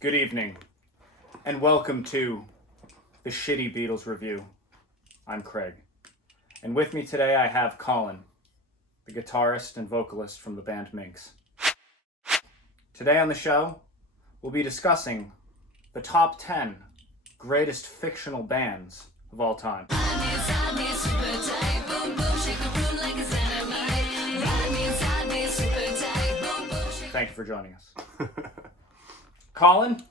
Good evening, and welcome to the Shitty Beatles Review. I'm Craig, and with me today I have Colin, the guitarist and vocalist from the band Minx. Today on the show, we'll be discussing the top 10 greatest fictional bands of all time. Thank you for joining us. Colin,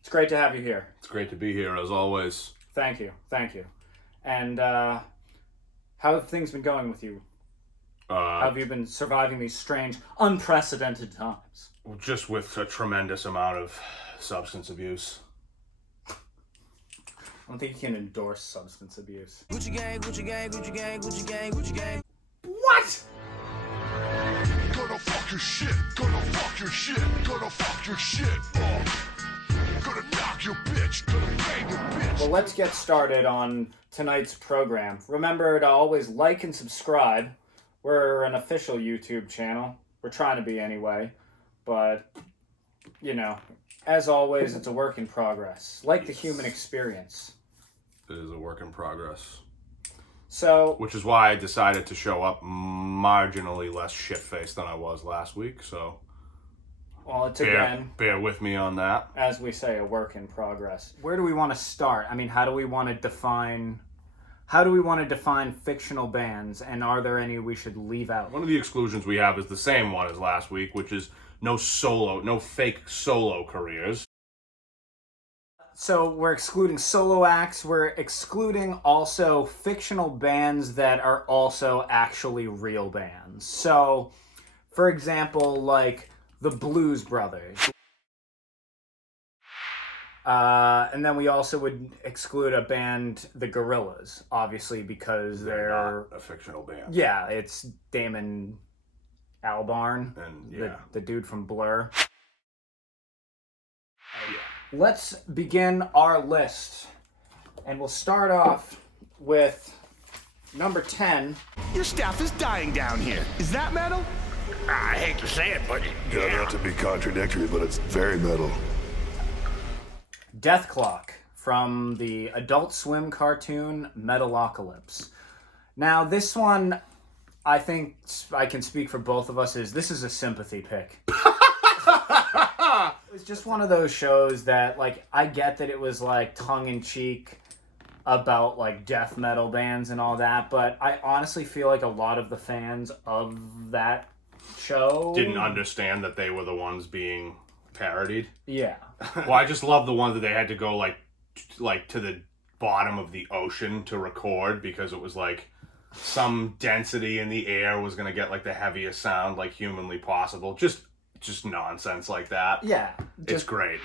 it's great to have you here. It's great to be here, as always. Thank you. And how have things been going with you? How have you been surviving these strange, unprecedented times? Just with a tremendous amount of substance abuse. I don't think you can endorse substance abuse. Gucci gang, Gucci gang, Gucci gang, Gucci gang, Gucci gang. What? Gonna fuck your shit, gonna fuck your shit, gonna fuck your shit up. Gonna knock your bitch, gonna bang your bitch. Well, let's get started on tonight's program. Remember to always like and subscribe. We're an official YouTube channel. We're trying to be anyway. But, you know, as always, it's a work in progress. Like the human experience. It is a work in progress. So, Which is why I decided to show up marginally less shit-faced than I was last week, so well, it's again, bear with me on that. as we say, a work in progress. Where do we want to start? I mean, how do we want to define fictional bands, and are there any we should leave out? One of the exclusions we have is the same one as last week, which is no fake solo careers. So we're excluding solo acts. We're excluding also fictional bands that are also actually real bands. So, for example, like the Blues Brothers. And then we also would exclude a band, the Gorillaz, obviously, because they're not a fictional band. Yeah, it's Damon Albarn, And yeah. the dude from Blur. Let's begin our list, and we'll start off with number 10. Your staff is dying down here. Is that metal? I hate to say it, but Yeah, not to be contradictory, but it's very metal. Death Clock from the Adult Swim cartoon Metalocalypse. Now, this one, I think I can speak for both of us, this is a sympathy pick. It was just one of those shows that, like, I get that it was, like, tongue-in-cheek about, like, death metal bands and all that, but I honestly feel like a lot of the fans of that show Didn't understand that they were the ones being parodied. Yeah. Well, I just love the one that they had to go, like to the bottom of the ocean to record, because it was, like, some density in the air was going to get, like, the heaviest sound, like, humanly possible. Just nonsense like that. Yeah. It's great.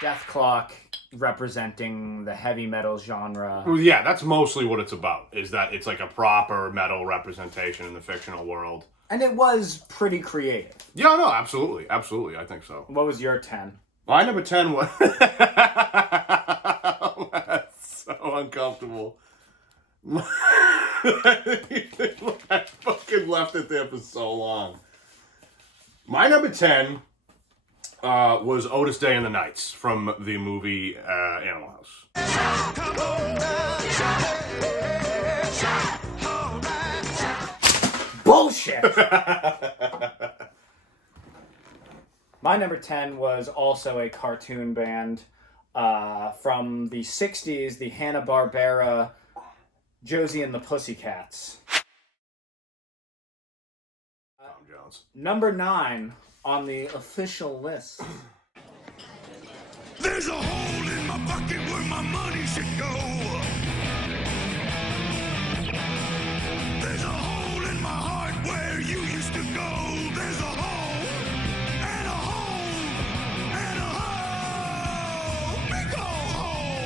Death Clock representing the heavy metal genre. Well, yeah, that's mostly what it's about, is that it's like a proper metal representation in the fictional world. And it was pretty creative. Yeah, no, absolutely. Absolutely, I think so. What was your 10? My number 10 was... That's so uncomfortable. I fucking left it there for so long. My number 10 was Otis Day and the Knights from the movie Animal House. Bullshit! My number 10 was also a cartoon band from the 60s, the Hanna-Barbera Josie and the Pussycats. Tom Jones. Number 9 on the official list. There's a hole in my bucket where my money should go. There's a hole in my heart where you used to go. There's a hole and a hole and a hole. Big ol' hole.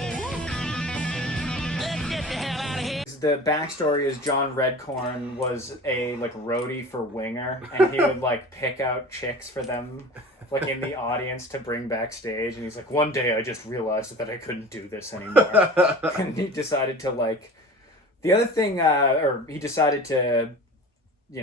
let's get the hell out of here. The backstory is John Redcorn was a like roadie for Winger, and he would like pick out chicks for them, like in the audience to bring backstage. And he's like, one day I just realized that I couldn't do this anymore, and he decided to like. The other thing, or he decided to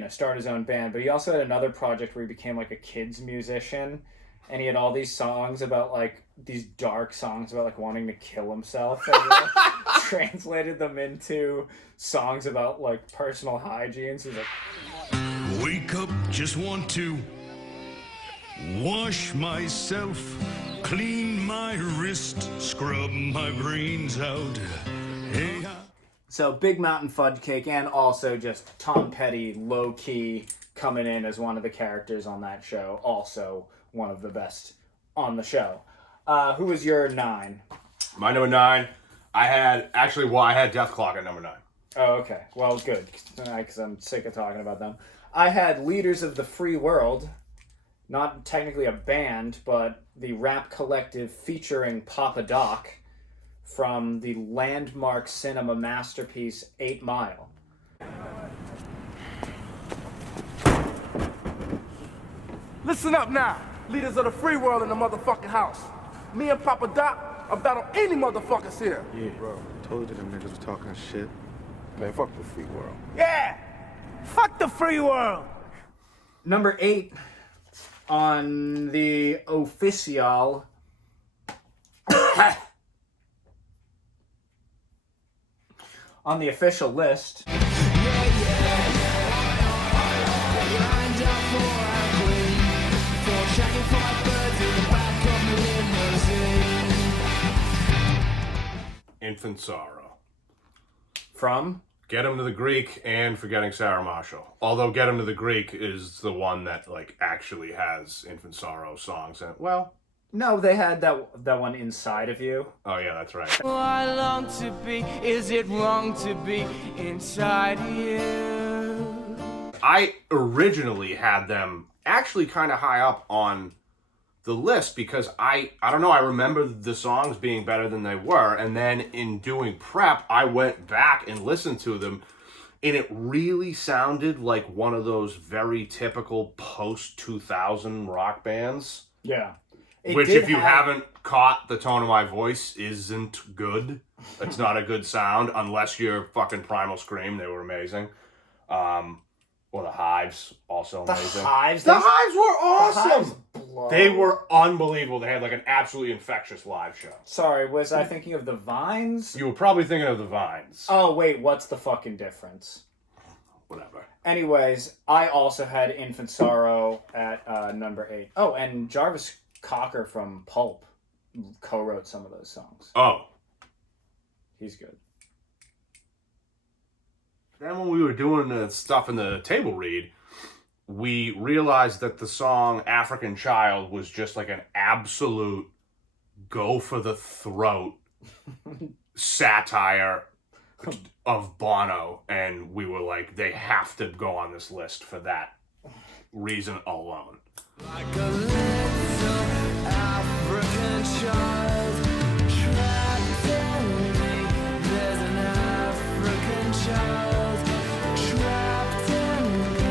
start his own band, but he also had another project where he became like a kids musician, and he had all these songs about like these dark songs about like wanting to kill himself, and he, like, translated them into songs about like personal hygiene. So he's like, Wake up, just want to wash myself, clean my wrist, scrub my brains out. Hey, so Big Mountain Fudge Cake, and also just Tom Petty, low key, coming in as one of the characters on that show. Also one of the best on the show. Who was your 9? My number 9, I had Death Clock at number 9. Oh, okay. Well, good, because I'm sick of talking about them. I had Leaders of the Free World, not technically a band, but the rap collective featuring Papa Doc from the landmark cinema masterpiece 8 Mile. Listen up now, leaders of the free world in the motherfucking house. Me and Papa Doc about on any motherfuckers here. Yeah, bro. Told you them niggas was talking shit. Man, fuck the free world. Yeah! Fuck the free world! Number 8 on the official on the official list. Infant Sorrow. From? Get Him to the Greek and Forgetting Sarah Marshall. Although Get Him to the Greek is the one that like actually has Infant Sorrow songs in it. Well, No, they had that one, Inside of You. oh yeah, that's right. Oh, I long to be, is it wrong to be inside you? I originally had them actually kind of high up on the list because I don't know, I remember the songs being better than they were, and then in doing prep, I went back and listened to them, and it really sounded like one of those very typical post-2000 rock bands. Yeah. Which, if you haven't caught the tone of my voice, isn't good. It's not a good sound unless you're fucking Primal Scream. They were amazing. Or the Hives, also amazing. The Hives? The Hives were awesome! Hives blow. They were unbelievable. They had like an absolutely infectious live show. Sorry, was I thinking of the Vines? You were probably thinking of the Vines. Oh, wait, what's the fucking difference? Whatever. Anyways, I also had Infant Sorrow at number 8. Oh, and Jarvis Cocker from Pulp co-wrote some of those songs. Oh. He's good. Then when we were doing the stuff in the table read, we realized that the song African Child was just like an absolute go for the throat satire of Bono. And we were like, they have to go on this list for that reason alone. Like a little African child trapped in me. There's an African child trapped in me.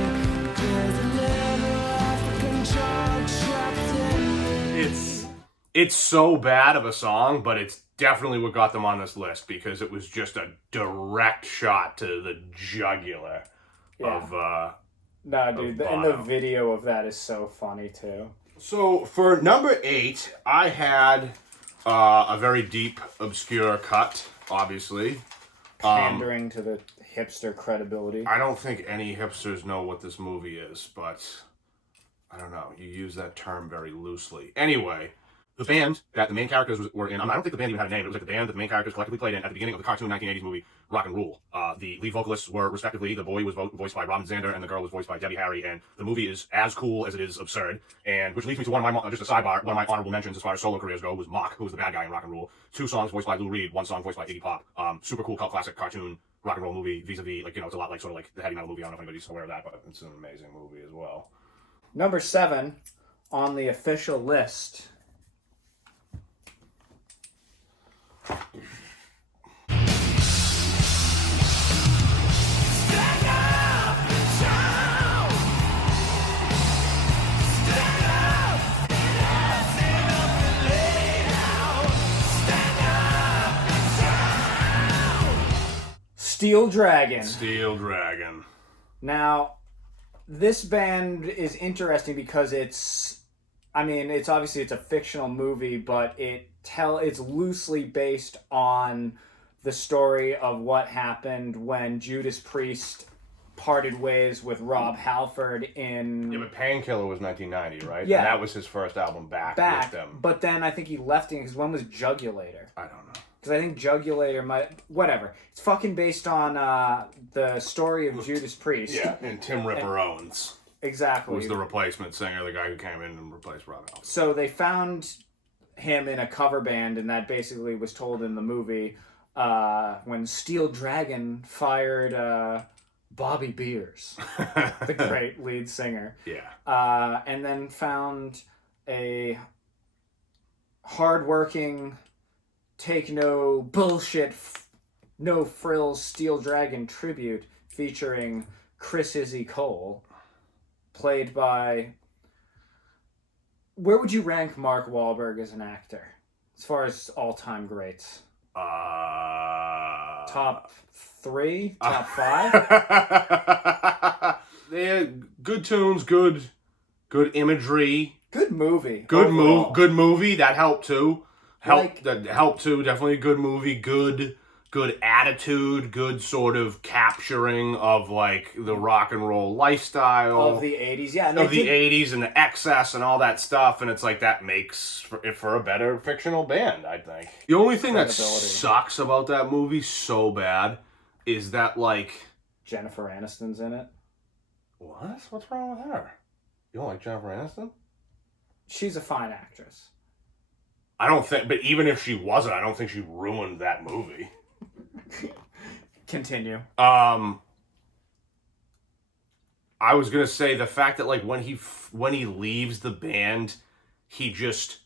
There's a little African child trapped in me. It's so bad of a song, but it's definitely what got them on this list because it was just a direct shot to the jugular of Nah, dude, and the video of that is so funny, too. So, for number 8, I had a very deep, obscure cut, obviously. Pandering to the hipster credibility. I don't think any hipsters know what this movie is, but I don't know. You use that term very loosely. Anyway, the band that the main characters were in, I don't think the band even had a name. It was like the band that the main characters collectively played in at the beginning of the cartoon 1980s movie, Rock and Rule. The lead vocalists were, respectively, the boy was voiced by Robin Zander, and the girl was voiced by Debbie Harry, and the movie is as cool as it is absurd, and which leads me to one of my, just a sidebar, one of my honorable mentions as far as solo careers go was Mock, who was the bad guy in Rock and Rule. 2 songs voiced by Lou Reed, 1 song voiced by Iggy Pop. Super cool cult classic cartoon rock and roll movie, vis-a-vis, like, it's a lot like, sort of like the heavy metal movie. I don't know if anybody's aware of that, but it's an amazing movie as well. Number 7 on the official list. Steel Dragon. Steel Dragon. Now, this band is interesting because it's obviously it's a fictional movie, but it's loosely based on the story of what happened when Judas Priest parted ways with Rob Halford in... Yeah, but Painkiller was 1990, right? Yeah. And that was his first album back with them. But then I think he left it because one was Jugulator. I don't know. Because I think Jugulator might... Whatever. It's fucking based on the story of Judas Priest. Yeah, and Tim Ripper Owens. Exactly. Was the replacement singer, the guy who came in and replaced Rob Halford. So they found him in a cover band, and that basically was told in the movie when Steel Dragon fired Bobby Beers, the great lead singer. Yeah. And then found a hardworking, take no bullshit, no frills Steel Dragon tribute featuring Chris Izzy Cole, played by... Where would you rank Mark Wahlberg as an actor, as far as all-time greats? Top 3? Top 5? They're good tunes, good imagery. Good movie. Good overall. good movie. That helped too. Like- That helped too. Definitely a good movie. Good attitude. Good sort of capturing of like the rock and roll lifestyle Of the 80s, yeah. And of they the did- 80s and the excess and all that stuff, and it's like that makes for a better fictional band, I think. The only thing that Credibility. sucks about that movie so bad is that like Jennifer Aniston's in it. what? What's wrong with her? You don't like Jennifer Aniston? She's a fine actress. I don't think, but even if she wasn't, I don't think she ruined that movie. Continue. I was gonna say the fact that like when he leaves the band, he just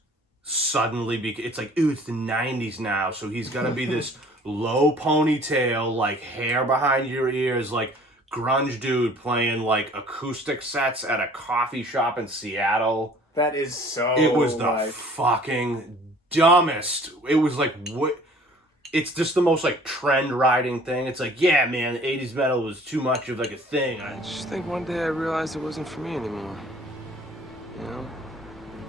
suddenly it's like, ooh, it's the 90s now, so he's gonna be this low ponytail, like hair behind your ears, like grunge dude playing like acoustic sets at a coffee shop in Seattle. That is so... It was the fucking dumbest. It was like what. It's just the most like trend riding thing. It's like, yeah, man, the 80s metal was too much of like a thing. I just think one day I realized it wasn't for me anymore. You know?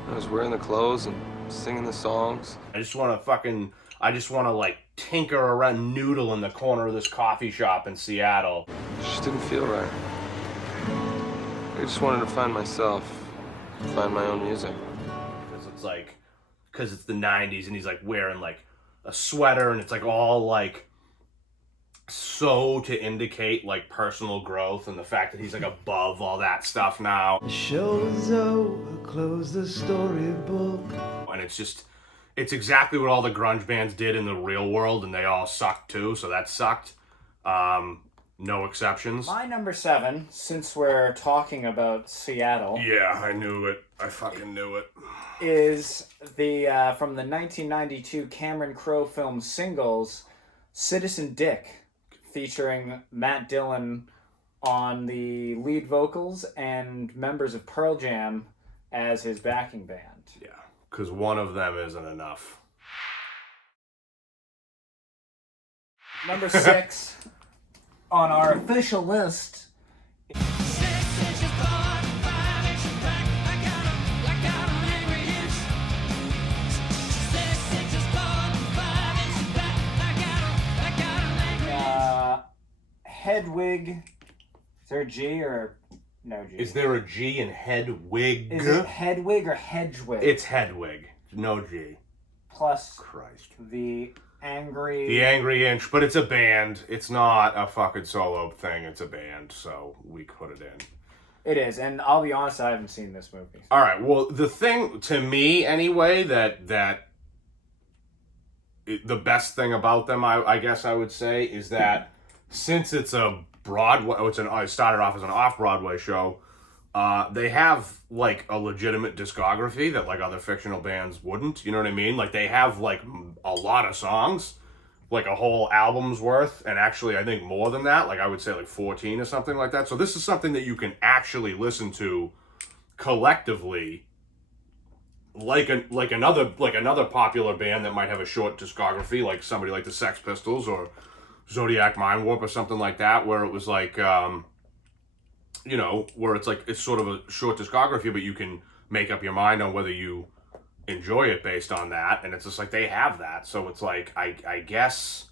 I was wearing the clothes and singing the songs. I just want to like tinker around, noodle in the corner of this coffee shop in Seattle. It just didn't feel right. I just wanted to find myself, find my own music. Because it's the 90s and he's like wearing like a sweater and it's like all like so to indicate like personal growth and the fact that he's like above all that stuff now. The show's over, close the storybook. And it's exactly what all the grunge bands did in the real world, and they all sucked too, so that sucked. No exceptions. My number 7, since we're talking about Seattle... Yeah, I knew it. I fucking knew it. ...is the from the 1992 Cameron Crowe film Singles, Citizen Dick, featuring Matt Dillon on the lead vocals and members of Pearl Jam as his backing band. Yeah, because one of them isn't enough. Number 6 on our official list. Hedwig. Is there a G or no G? Is there a G in Hedwig? Is it Hedwig or Hedgewig? It's Hedwig. No G. Plus Christ. the Angry... The Angry Inch, but it's a band. It's not a fucking solo thing. It's a band, so we put it in. It is, and I'll be honest, I haven't seen this movie. All right, well, the thing, to me anyway, that the best thing about them, I guess I would say, is that since it's a Broadway, it started off as an off-Broadway show, they have, like, a legitimate discography that, like, other fictional bands wouldn't, you know what I mean? Like, they have, like, a lot of songs, like a whole album's worth, and actually I think more than that, like I would say like 14 or something like that. So this is something that you can actually listen to collectively, like another popular band that might have a short discography, like somebody like the Sex Pistols or Zodiac Mind Warp or something like that, where it was like you know, where it's like it's sort of a short discography, but you can make up your mind on whether you enjoy it based on that, and it's just like they have that. So it's like I guess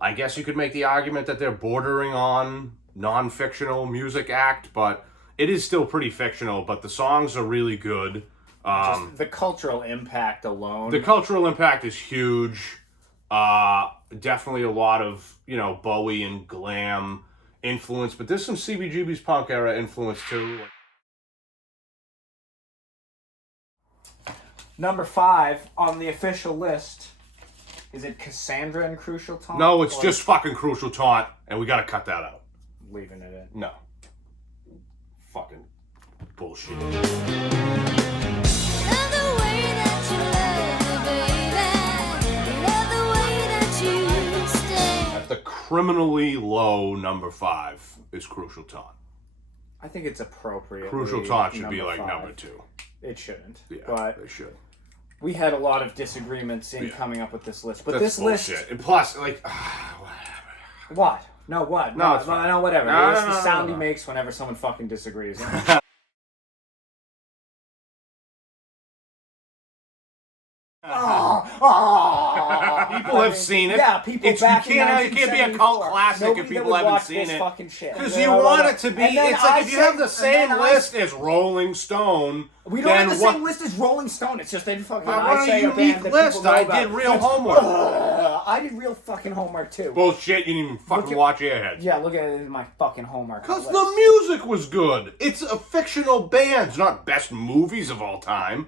you could make the argument that they're bordering on non-fictional music act, but it is still pretty fictional. But the songs are really good. Just the cultural impact alone. The cultural impact is huge. Definitely a lot of, you know, Bowie and glam influence, but there's some CBGB's punk era influence too. Number 5 on the official list. Is it Cassandra and Crucial Taunt? No, it's just fucking Crucial Taunt, and we gotta cut that out. Leaving it in. No. Fucking bullshit. At the criminally low number 5 is Crucial Taunt. I think it's appropriate. Crucial Taunt should be like 5. number 2. It shouldn't. Yeah, but they should. we had a lot of disagreements in coming up with this list. But That's this bullshit. list... And plus, like... What? No, what? No, it's fine. No, whatever. No, It's no, the no, sound no. he makes whenever someone fucking disagrees. People have seen it. Yeah, people It's, back you can't be a cult 1974. classic Nobody if that people would haven't watch seen this it. fucking shit. Because And you then want it to be. and then It's like I if you have the say- and same then I list as Rolling Stone. We don't have then the what? same list as Rolling Stone. It's just they fucking. I I want a say a unique band that list. people know I about. did real homework. I did real fucking homework too. Bullshit, you didn't even fucking at- watch Airheads. Yeah, look at it in my fucking homework. Because list. the music was good. It's a fictional band, not best movies of all time.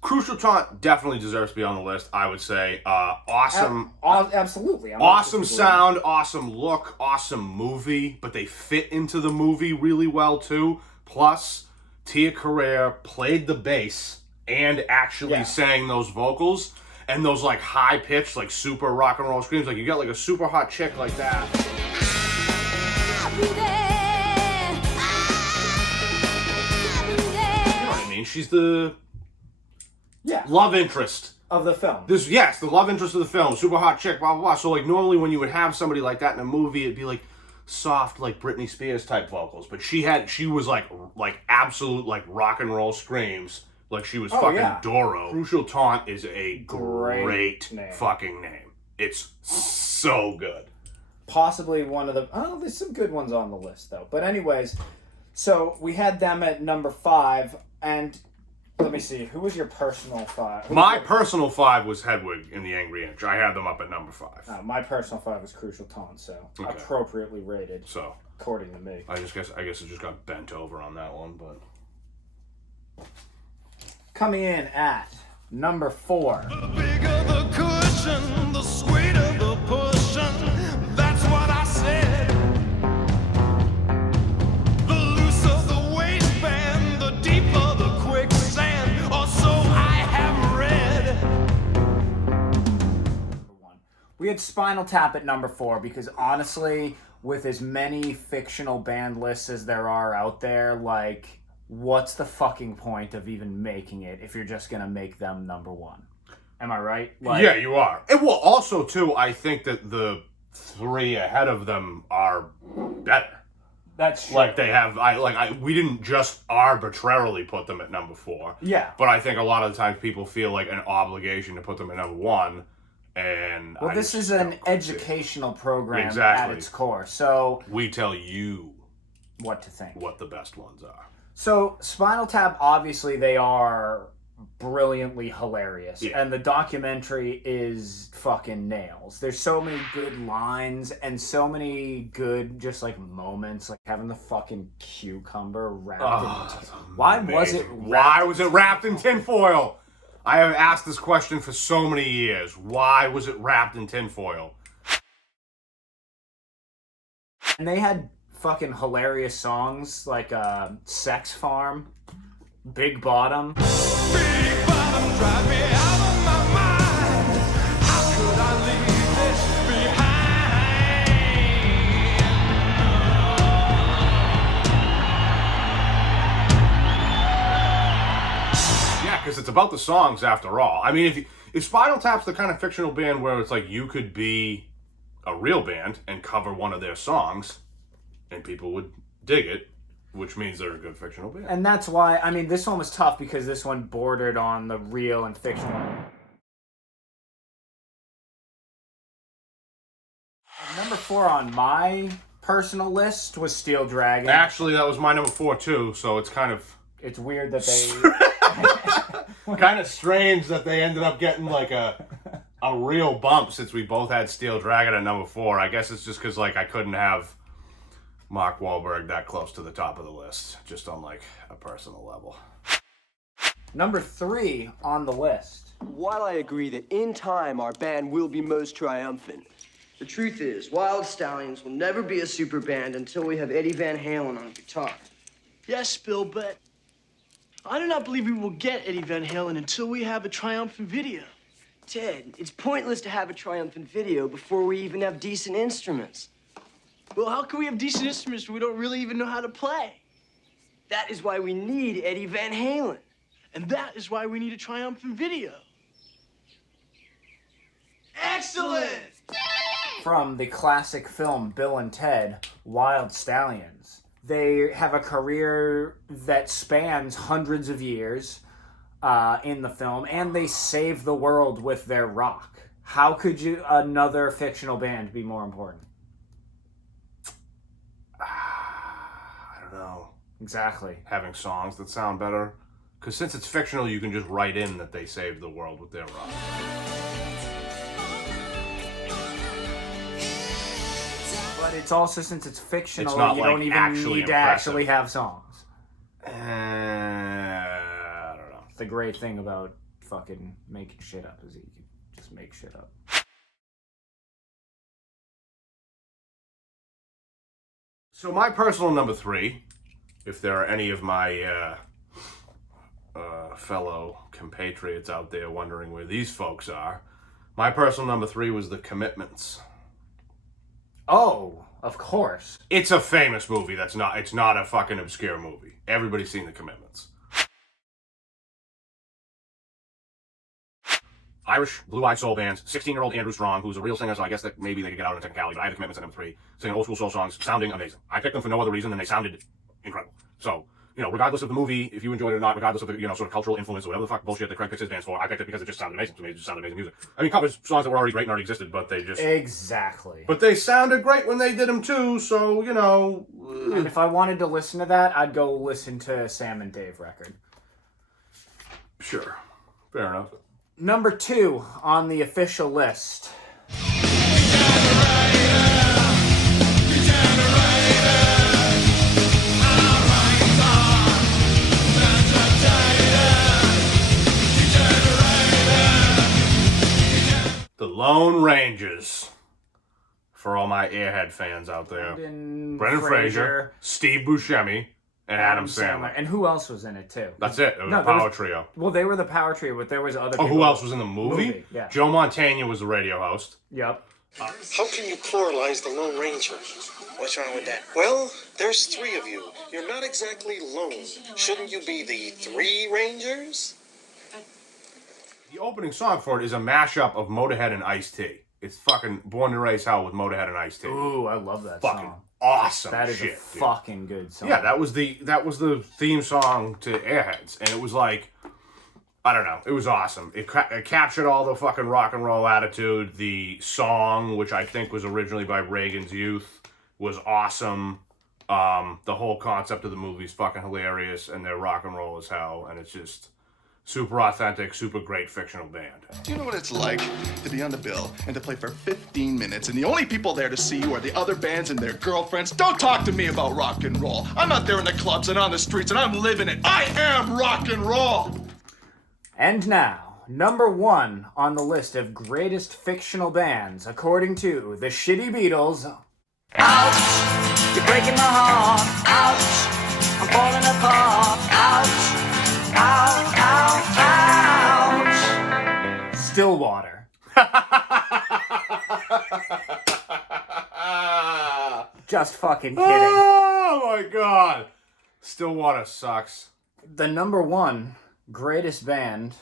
Crucial Taunt definitely deserves to be on the list, I would say. Awesome. Absolutely. I'm not Awesome disagreeing. sound, awesome look, awesome movie, but they fit into the movie really well too. Plus, Tia Carrere played the bass and actually sang those vocals, and those like high pitched, like super rock and roll screams. Like you got like a super hot chick like that. You know what I mean? She's the love interest of the film. The love interest of the film, super hot chick, blah blah blah. So like normally when you would have somebody like that in a movie, it'd be like soft, like Britney Spears type vocals. But she was like absolute like rock and roll screams, like she was fucking Doro. Crucial Taunt is a great name. fucking name. It's so good. Possibly one of the. Oh, there's some good ones on the list though. But anyways, so we had them at number 5, and. Let me see. Who was your personal 5? My personal 5 was Hedwig in the Angry Inch. I had them up at number 5. My personal 5 was Crucial Taunt, so appropriately rated. So according to me, I guess it just got bent over on that one, but coming in at number 4. The bigger the cushion, the sweeter the pushing. That's what I said. The looser the waistband, the deeper the quicksand, or so I have read. We had Spinal Tap at number 4 because honestly, with as many fictional band lists as there are out there, like, what's the fucking point of even making it if you're just gonna make them number 1? Am I right? Like, yeah, you are. And well, also too, I think that the 3 ahead of them are better. That's true. Like they have, we didn't just arbitrarily put them at number 4. Yeah. But I think a lot of the times people feel like an obligation to put them at number 1. And well, this is an educational program Exactly. at its core, so we tell you what to think, what the best ones are. So Spinal Tap, obviously, they are brilliantly hilarious, and the documentary is fucking nails. There's so many good lines and so many good just like moments, like having the fucking cucumber wrapped in Why was it wrapped in tinfoil? I have asked this question for so many years. Why was it wrapped in tinfoil? And they had fucking hilarious songs like Sex Farm, Big Bottom. Big bottom drive me out of my mind. How could I leave this behind? Yeah, because it's about the songs after all. I mean, if Spinal Tap's the kind of fictional band where it's like you could be a real band and cover one of their songs and people would dig it, Which means they're a good fictional band. And that's why, I mean, this one was tough because this one bordered on the real and fictional. Number 4 on my personal list was Steel Dragon. Actually, that was my number 4 too, so it's kind of... It's weird that they... kind of strange that they ended up getting like a real bump since we both had Steel Dragon at number 4. I guess it's just because like I couldn't have Mark Wahlberg that close to the top of the list, just on like a personal level. Number 3 on the list. While I agree that in time our band will be most triumphant, the truth is, Wild Stallions will never be a super band until we have Eddie Van Halen on guitar. Yes, Bill, but I do not believe we will get Eddie Van Halen until we have a triumphant video. Ted, it's pointless to have a triumphant video before we even have decent instruments. Well, how can we have decent instruments when we don't really even know how to play? That is why we need Eddie Van Halen. And that is why we need a triumphant video. Excellent! From the classic film Bill and Ted, Wild Stallions. They have a career that spans hundreds of years in the film, and they save the world with their rock. How could another fictional band be more important? I don't know. Exactly. Having songs that sound better. Because since it's fictional, you can just write in that they saved the world with their rock. But it's also, since it's fictional, It's not, you like, don't even actually need to impressive. actually have songs. I don't know. The great thing about fucking making shit up is that you can just make shit up. So my personal number 3, if there are any of my fellow compatriots out there wondering where these folks are, my personal number 3 was The Commitments. Oh, of course. It's a famous movie. It's not a fucking obscure movie. Everybody's seen The Commitments. Irish blue-eyed soul band, 16-year-old Andrew Strong, who's a real singer, so I guess that maybe they could get out on technicality, but I have The Commitments at number 3, singing old school soul songs, sounding amazing. I picked them for no other reason than they sounded incredible. So, you know, regardless of the movie, if you enjoyed it or not, regardless of the, you know, sort of cultural influence or whatever the fuck bullshit that Craig picks his bands for, I picked it because it just sounded amazing to me. It just sounded amazing music. I mean, covers songs that were already great and already existed, but they just... Exactly. But they sounded great when they did them too, so, you know... And if I wanted to listen to that, I'd go listen to Sam and Dave record. Sure. Fair enough. Number 2 on the official list. The Lone Rangers. For all my Airhead fans out there. Brendan Fraser, Steve Buscemi, and Adam Sandler. And who else was in it, too? That's it. It was a power trio. Well, they were the power trio, but there was other people. people. Who else was in the movie? Yeah. Joe Montana was the radio host. Yep. How can you pluralize the Lone Ranger? What's wrong with that? Well, there's 3 of you. You're not exactly lone. Shouldn't you be the 3 Rangers? The opening song for it is a mashup of Motorhead and Ice-T. It's fucking Born to Raise Hell with Motorhead and Ice-T. Ooh, I love that fucking song. Awesome That is shit, a fucking good song. Yeah, that was the theme song to Airheads, and it was like, I don't know, it was awesome. It captured all the fucking rock and roll attitude. The song, which I think was originally by Reagan's Youth, was awesome. The whole concept of the movie is fucking hilarious, and they're rock and roll as hell, and it's just super authentic, super great fictional band. Do you know what it's like to be on the bill and to play for 15 minutes and the only people there to see you are the other bands and their girlfriends? Don't talk to me about rock and roll. I'm out there in the clubs and on the streets and I'm living it. I am rock and roll. And now, number 1 on the list of greatest fictional bands, according to the Shitty Beatles. Ouch, you're breaking my heart. Ouch, I'm falling apart. Ouch. Ouch, ouch, ouch. Stillwater. Just fucking kidding. Oh my god. Stillwater sucks. The number 1 greatest band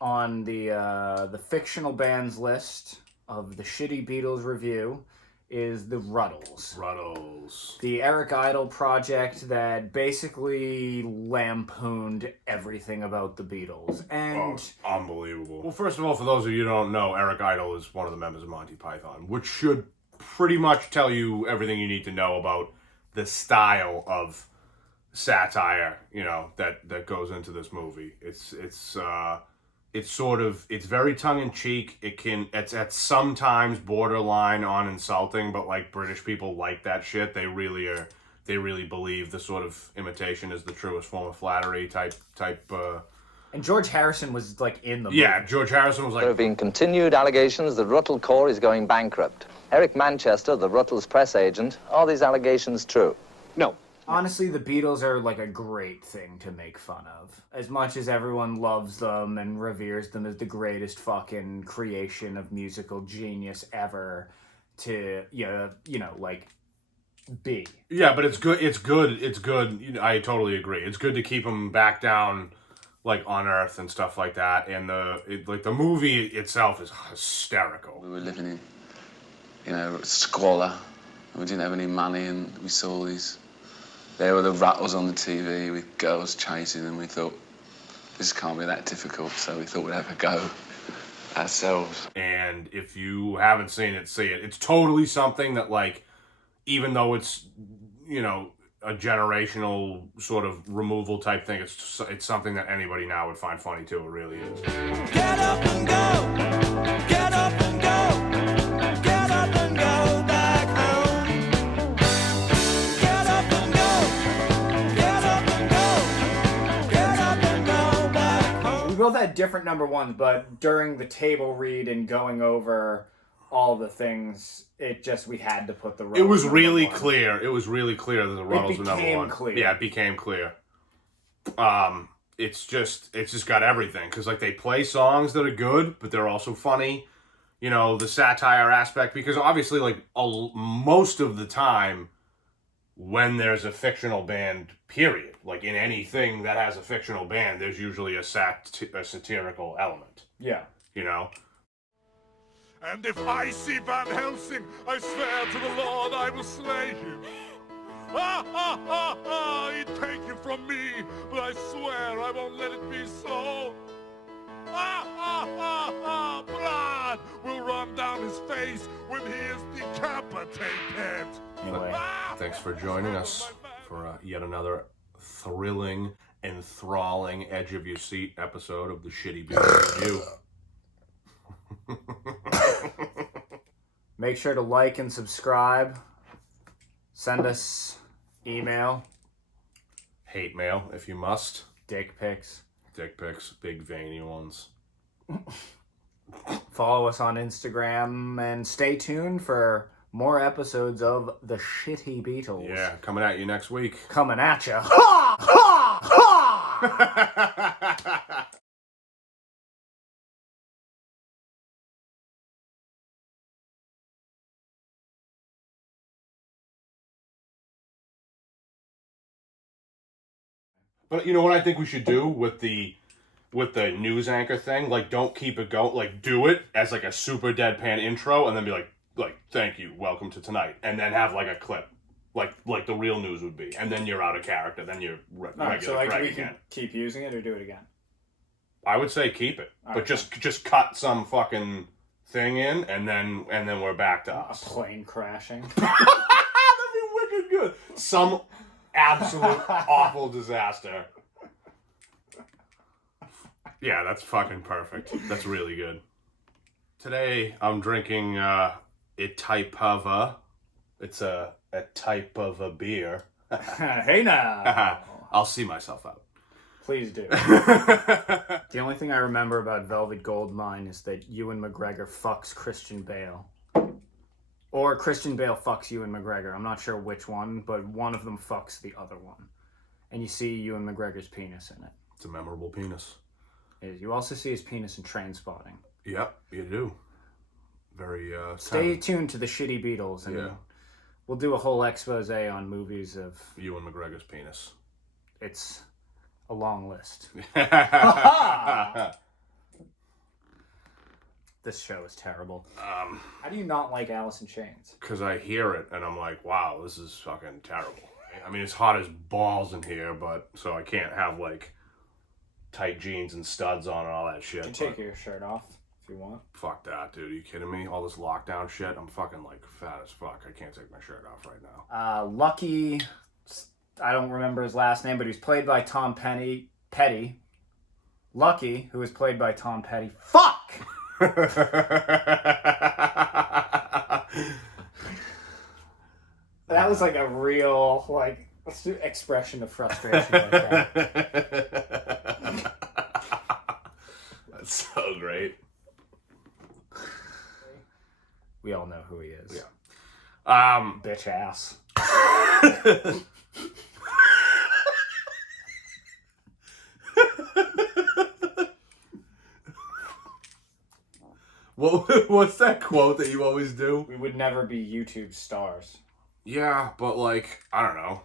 on the fictional bands list of the Shitty Beatles review is the Ruddles. Ruddles. The Eric Idle project that basically lampooned everything about the Beatles. And unbelievable. Well, first of all, for those of you who don't know, Eric Idle is one of the members of Monty Python, which should pretty much tell you everything you need to know about the style of satire, that goes into this movie. It's very tongue-in-cheek. It's at sometimes borderline on insulting, but like British people like that shit. They really believe the sort of imitation is the truest form of flattery type. And George Harrison was like in the movie. Yeah, George Harrison was like. There have been continued allegations that Ruttle Corps is going bankrupt. Eric Manchester, the Ruttles press agent, are these allegations true? No. Honestly, the Beatles are like a great thing to make fun of. As much as everyone loves them and reveres them as the greatest fucking creation of musical genius ever to, be. Yeah, but it's good. I totally agree. It's good to keep them back down, like, on Earth and stuff like that. And the movie itself is hysterical. We were living in, squalor. We didn't have any money, and we saw these. There were the Ruttles on the TV with girls chasing them. We thought, this can't be that difficult, so we thought we'd have a go ourselves. And if you haven't seen it, see it. It's totally something that, like, even though it's, a generational sort of removal type thing, it's something that anybody now would find funny too. It really is. Get up and go. Get up and go. Get up and go back home. Get up and go. Get up and go. Get up and go back home. We both had different number ones, but during the table read and going over all the things, we had to put the Ruddles. It was really clear. It was really clear that the Ruddles were number one. Clear. Yeah, it became clear. It's just got everything, because like they play songs that are good, but they're also funny. The satire aspect, because obviously like most of the time when there's a fictional band, period, like in anything that has a fictional band, there's usually a satirical element. Yeah. And if I see Van Helsing, I swear to the Lord I will slay him. Ha ha ha ha! He'd take you from me, but I swear I won't let it be so. Ha ha ha ha! Blood will run down his face when he is decapitated. Anyway, thanks for joining us for yet another thrilling, enthralling, edge of your seat episode of the Shitty Beatles Review. Make sure to like and subscribe. Send us email. Hate mail, if you must. Dick pics. Dick pics, big veiny ones. Follow us on Instagram and stay tuned for more episodes of The Shitty Beatles. Yeah, coming at you next week. Coming at you. Ha! Ha! Ha! But you know what I think we should do with the news anchor thing? Like, don't keep it going. Like, do it as like a super deadpan intro, and then be like, thank you, welcome to tonight, and then have like a clip, like the real news would be, and then you're out of character. Then you're regular. So like Craig we again. can keep using it or do it again. I would say keep it, but Okay. just cut some fucking thing in, and then we're back to us. A plane crashing. That'd be wicked good. Some absolute awful disaster. Yeah, that's fucking perfect. That's really good. Today I'm drinking a type of a. It's a type of a beer. Hey now. I'll see myself out. Please do. The only thing I remember about Velvet Goldmine is that Ewan McGregor fucks Christian Bale. Or Christian Bale fucks Ewan McGregor. I'm not sure which one, but one of them fucks the other one. And you see Ewan McGregor's penis in it. It's a memorable penis. You also see his penis in Trainspotting. Yep, you do. Very, Stay tuned to the Shitty Beatles, and we'll do a whole expose on movies of Ewan McGregor's penis. It's a long list. This show is terrible. How do you not like Alice in Chains? Because I hear it and I'm like, wow, this is fucking terrible. I mean, it's hot as balls in here, but so I can't have like tight jeans and studs on and all that shit. You can take your shirt off if you want. Fuck that, dude. Are you kidding me? All this lockdown shit. I'm fucking like fat as fuck. I can't take my shirt off right now. Lucky, I don't remember his last name, but he was played by Tom Petty. Lucky, who was played by Tom Petty. Fuck! That was like a real, like, expression of frustration like that. That's so great. We all know who he is. Yeah. Bitch ass. What's that quote that you always do? We would never be YouTube stars. Yeah, but like, I don't know.